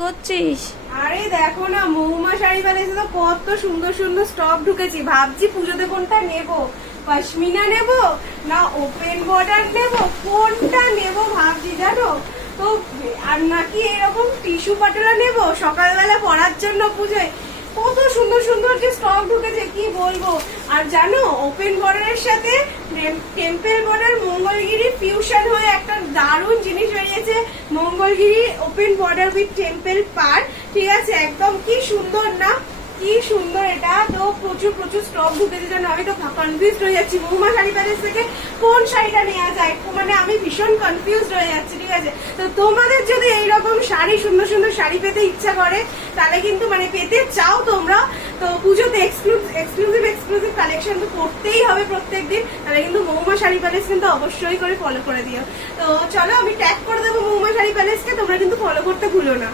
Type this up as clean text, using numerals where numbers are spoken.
করছিস? আরে দেখো না, মহুমা শাড়ি প্যালেসে তো কত সুন্দর সুন্দর স্টক ঢুকেছি। ভাবছি পুজোতে কোনটা নেব, পশমিনা নেব না ওপেন বর্ডার নেব, কোনটা নেব ভাবছি জানো তো। আর নাকি এরকম টিস্যু পাটোলা নেব সকালবেলা পরার জন্য পুজোয়। কত সুন্দর সুন্দর যে স্টক ঢুকেছে কি বলবো। আর জানো ওপেন বর্ডারের সাথে টেম্পল বর্ডার মঙ্গলগিরি ফিউশন হয়ে একটা দারুণ জিনিস বেরিয়েছে, Mangalgiri open border with temple পার। ঠিক আছে, একদম কি সুন্দর না, কি সুন্দর এটা। তো প্রচুর প্রচুর স্টক ঢুকেছে জানো। আমি তো কনফিউজড হয়ে যাচ্ছি মহুমা শাড়ি প্যালেস থেকে কোন শাড়িটা নেওয়া যায়, মানে আমি ভীষণ কনফিউজড হয়ে যাচ্ছি। ঠিক আছে, তো তোমাদের যদি এইরকম শাড়ি সুন্দর সুন্দর শাড়ি পেতে ইচ্ছা করে তাহলে কিন্তু মানে পেতে চাও তোমরা, তো পুজোতে এক্সক্লুসিভ কালেকশন তো করতেই হবে প্রত্যেকদিন, তাহলে কিন্তু মহুমা শাড়ি প্যালেস কিন্তু অবশ্যই করে ফলো করে দিও। তো চলো আমি ট্যাগ করে দেবো মহুমা শাড়ি প্যালেসকে, তোমরা কিন্তু ফলো করতে ভুলো না।